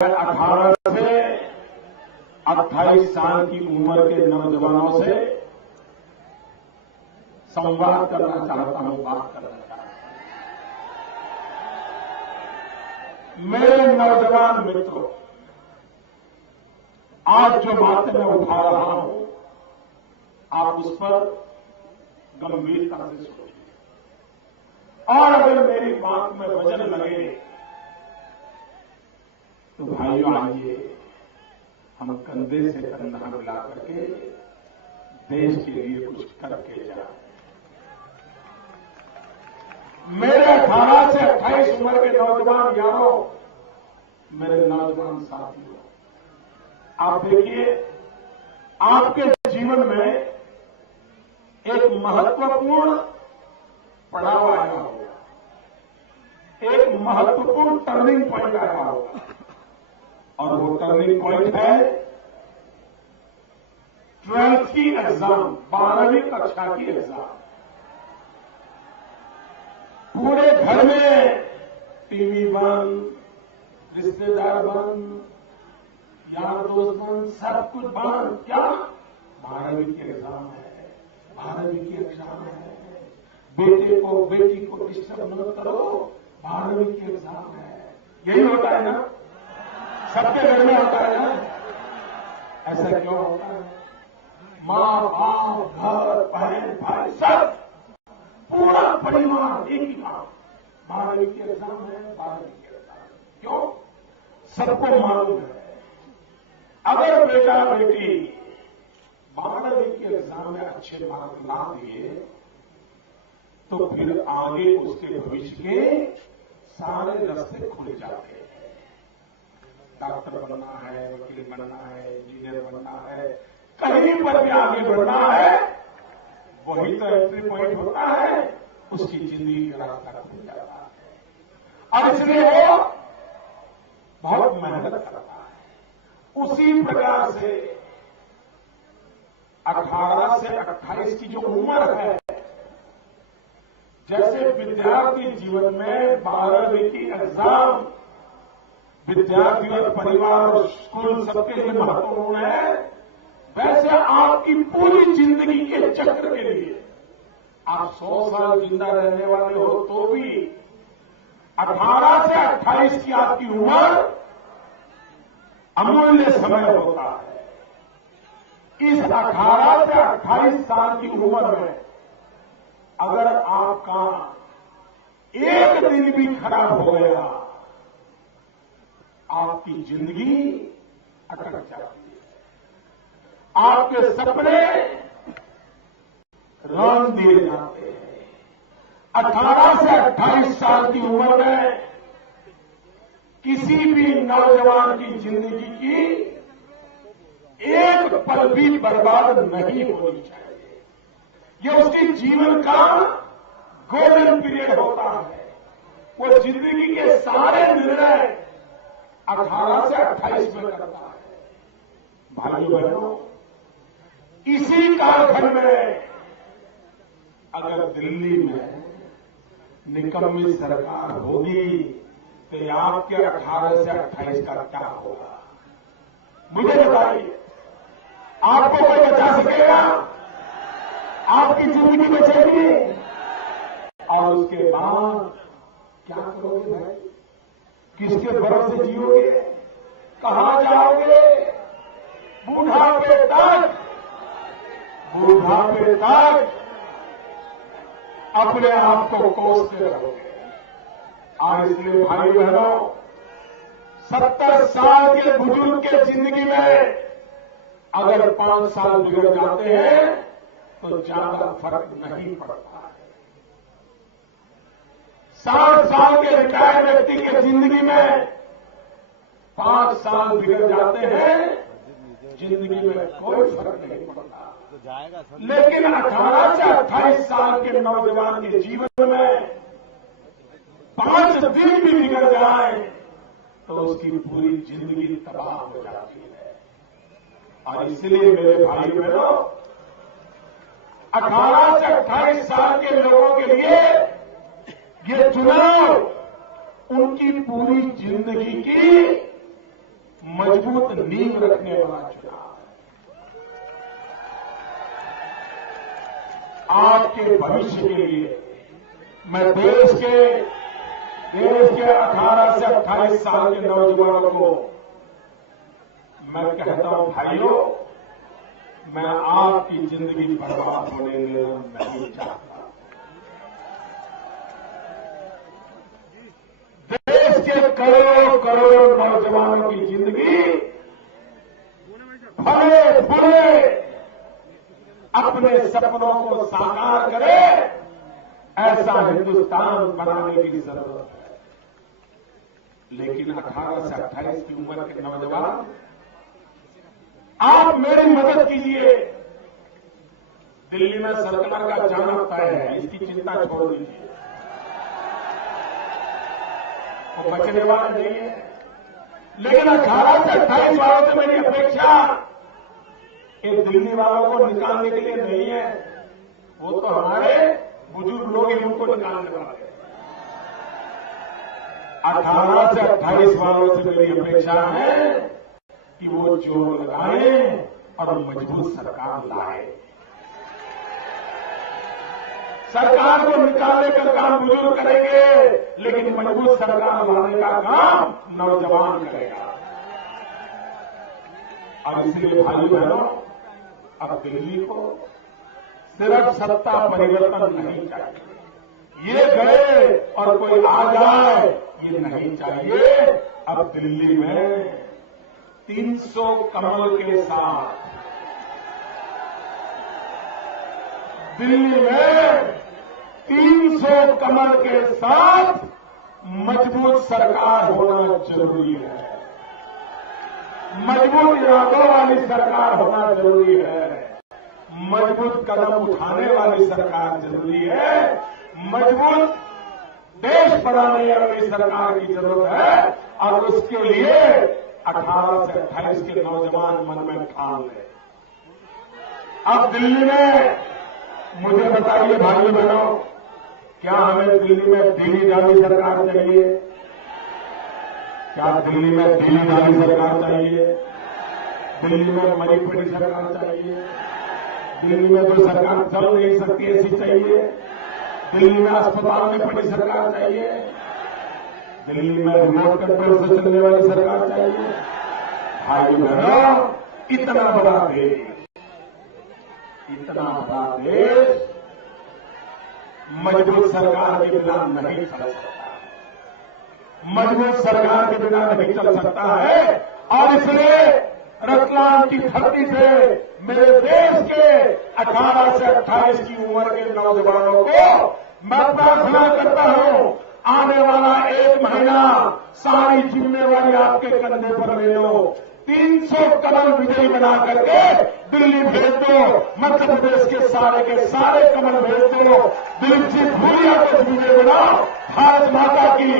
18 से 28 साल की उम्र के नौजवानों से संवाद करना चाहता हूं, बात करना चाहता हूं। मेरे नौजवान मित्रों, आज जो बातें मैं उठा रहा हूं, आप उस पर गंभीरता से सोचिए और अगर मेरी बात में वजन लगे तो भाइयों आइए हम कंधे से कंधा मिला करके देश के लिए कुछ करके जाएं। मेरे 18 से 28 उम्र के नौजवान यारों, मेरे नौजवान साथियों, आप देखिए आपके जीवन में एक महत्वपूर्ण पड़ाव आया होगा, एक महत्वपूर्ण टर्निंग पॉइंट आया होगा और वो टर्निंग पॉइंट है 12th की एग्जाम, 12वीं कक्षा की एग्जाम। पूरे घर में टीवी बंद, रिश्तेदार बंद, यार दोस्त बंद, सब कुछ बंद। क्या? 12वीं की एग्जाम है, 12वीं की एग्जाम है। बेटे को बेटी को डिस्टर्ब न करो, 12वीं की एग्जाम है। यही होता है ना, सबके घर में होता है ना। ऐसा क्यों होता है? मां बाप, घर, बहन भाई, सब पूरा परिवार एक ही काम, 12वीं की एग्जाम है, 12वीं की एग्जाम। क्यों? सबको मालूम है अगर बेटा बेटी 12वीं की एग्जाम में अच्छे मार्क ला दिए तो फिर आगे उसके भविष्य के सारे रास्ते खुल जाते हैं। डॉक्टर बनना है, वकील बनना है, इंजीनियर बनना है, कहीं पर भी आगे बढ़ना है, वही तो एंट्री पॉइंट होता है, उसकी जिंदगी का रास्ता खुल जाता है और इसलिए वो बहुत मेहनत करता है। उसी प्रकार से 18 से 28 की जो उम्र है, जैसे विद्यार्थी जीवन में 12वीं की एग्जाम विद्यार्थी और परिवार और स्कूल सबके लिए महत्वपूर्ण है, वैसे आपकी पूरी जिंदगी के चक्र के लिए आप 100 साल जिंदा रहने वाले हो तो भी 18 से 28 की आपकी उम्र अमूल्य समय होता है। इस 18 से 28 साल की उम्र में अगर आपका एक दिन भी खराब हो गया, आपकी जिंदगी अटक जाती है, आपके सपने रौन दिए जाते हैं। 18 से 28 साल की उम्र में किसी भी नौजवान की जिंदगी की एक पल भी बर्बाद नहीं होनी चाहिए। यह उसके जीवन का गोल्डन पीरियड होता है। वो जिंदगी के सारे निर्णय 18 से 28 में करता है। भाइयों बहनों, इसी कालखंड में अगर दिल्ली में निकम्मी सरकार होगी तो आपके 18 से 28 का क्या होगा? मुझे बताइए, आपको कोई बचा सकेगा? आपकी जिंदगी बचेगी और उसके बाद क्या करोगे भाई? किसके भरोसे जियोगे? कहां जाओगे? बुढ़ापे तक अपने आप को कोसते रहोगे। और इसलिए भाई बहनों, 70 साल के बुजुर्ग के जिंदगी में अगर 5 साल बिगड़ जाते हैं तो ज्यादा फर्क नहीं पड़ता है। 60 साल के रिटायर्ड व्यक्ति के जिंदगी में 5 साल बिगड़ जाते हैं, जिंदगी में कोई फर्क नहीं पड़ता। लेकिन 18 से 28 साल के नौजवान के जीवन में 5 दिन भी बिगड़ जाए तो उसकी पूरी जिंदगी तबाह हो जाती है। और इसलिए मेरे भाई बहनों, 18 से 28 साल के लोगों के लिए ये चुनाव उनकी पूरी जिंदगी की मजबूत नींव रखने वाला चुनाव है। आपके भविष्य के लिए मैं देश के 18 से 28 साल के नौजवानों को मैं कहता हूं, भाइयों, मैं आपकी जिंदगी बर्बाद होने देना नहीं चाहता। देश के करोड़ों करोड़ों नौजवानों की जिंदगी फले फूले अपने सपनों को साकार करे, ऐसा हिंदुस्तान बनाने की जरूरत है। लेकिन 18 से 28 की उम्र के नौजवान, आप मेरी मदद कीजिए। दिल्ली में सरकार का जाना तय है, इसकी चिंता छोड़ दीजिए, वो बचने वाला नहीं है। लेकिन 18 से 28 वालों से मेरी अपेक्षा इन दिल्ली वालों को निकालने के लिए नहीं है, वो तो हमारे बुजुर्ग लोग ही उनको निकालने वाले। 18 से 28 वालों से मेरी अपेक्षा है कि वो जोर लगाएं और मजबूत सरकार लाए। सरकार को निकालने का काम बुजुर्ग करेंगे, लेकिन मजबूत सरकार लाने का काम नौजवान करेगा। और इसलिए भाई बहनों, अब दिल्ली को सिर्फ सत्ता परिवर्तन नहीं चाहिए, ये गए और कोई आ जाए ये नहीं चाहिए। अब दिल्ली में 300 कमल के साथ, दिल्ली में 300 कमल के साथ मजबूत सरकार होना जरूरी है। मजबूत इरादों वाली सरकार होना जरूरी है। मजबूत कदम उठाने वाली सरकार जरूरी है। मजबूत देश बनाने वाली सरकार की जरूरत है। और उसके लिए 18 से 28 के नौजवान मन में ठान लें। अब दिल्ली में मुझे बताइए भाई बहनों, क्या हमें दिल्ली में ढीली ढाली सरकार चाहिए? क्या दिल्ली में ढीली ढाली सरकार चाहिए? दिल्ली में मरी पड़ी सरकार चाहिए? दिल्ली में जो सरकार चल नहीं सकती ऐसी चाहिए? दिल्ली में अस्पताल में पड़ी सरकार चाहिए? दिल्ली में रिमोट कंट्रोल से चलने वाली सरकार चाहिए? भाई बहनों, इतना बड़ा देश, इतना बड़ा देश मजबूत सरकार के बिना नहीं चल सकता। मजबूत सरकार के बिना नहीं चल सकता है। और इसलिए रतलाम की धरती से मेरे देश के 18 से 28 की उम्र के नौजवानों को मैं प्रार्थना करता हूं, आने वाला 1 महीना सारी जिम्मेवारी आपके कंधे पर ले लो। 300 कमल विजयी बना करके दिल्ली भेज दो। मध्य प्रदेश के सारे कमल भेज दो। दिलीप जी भूरिया को विजय बनाओ। भारत माता की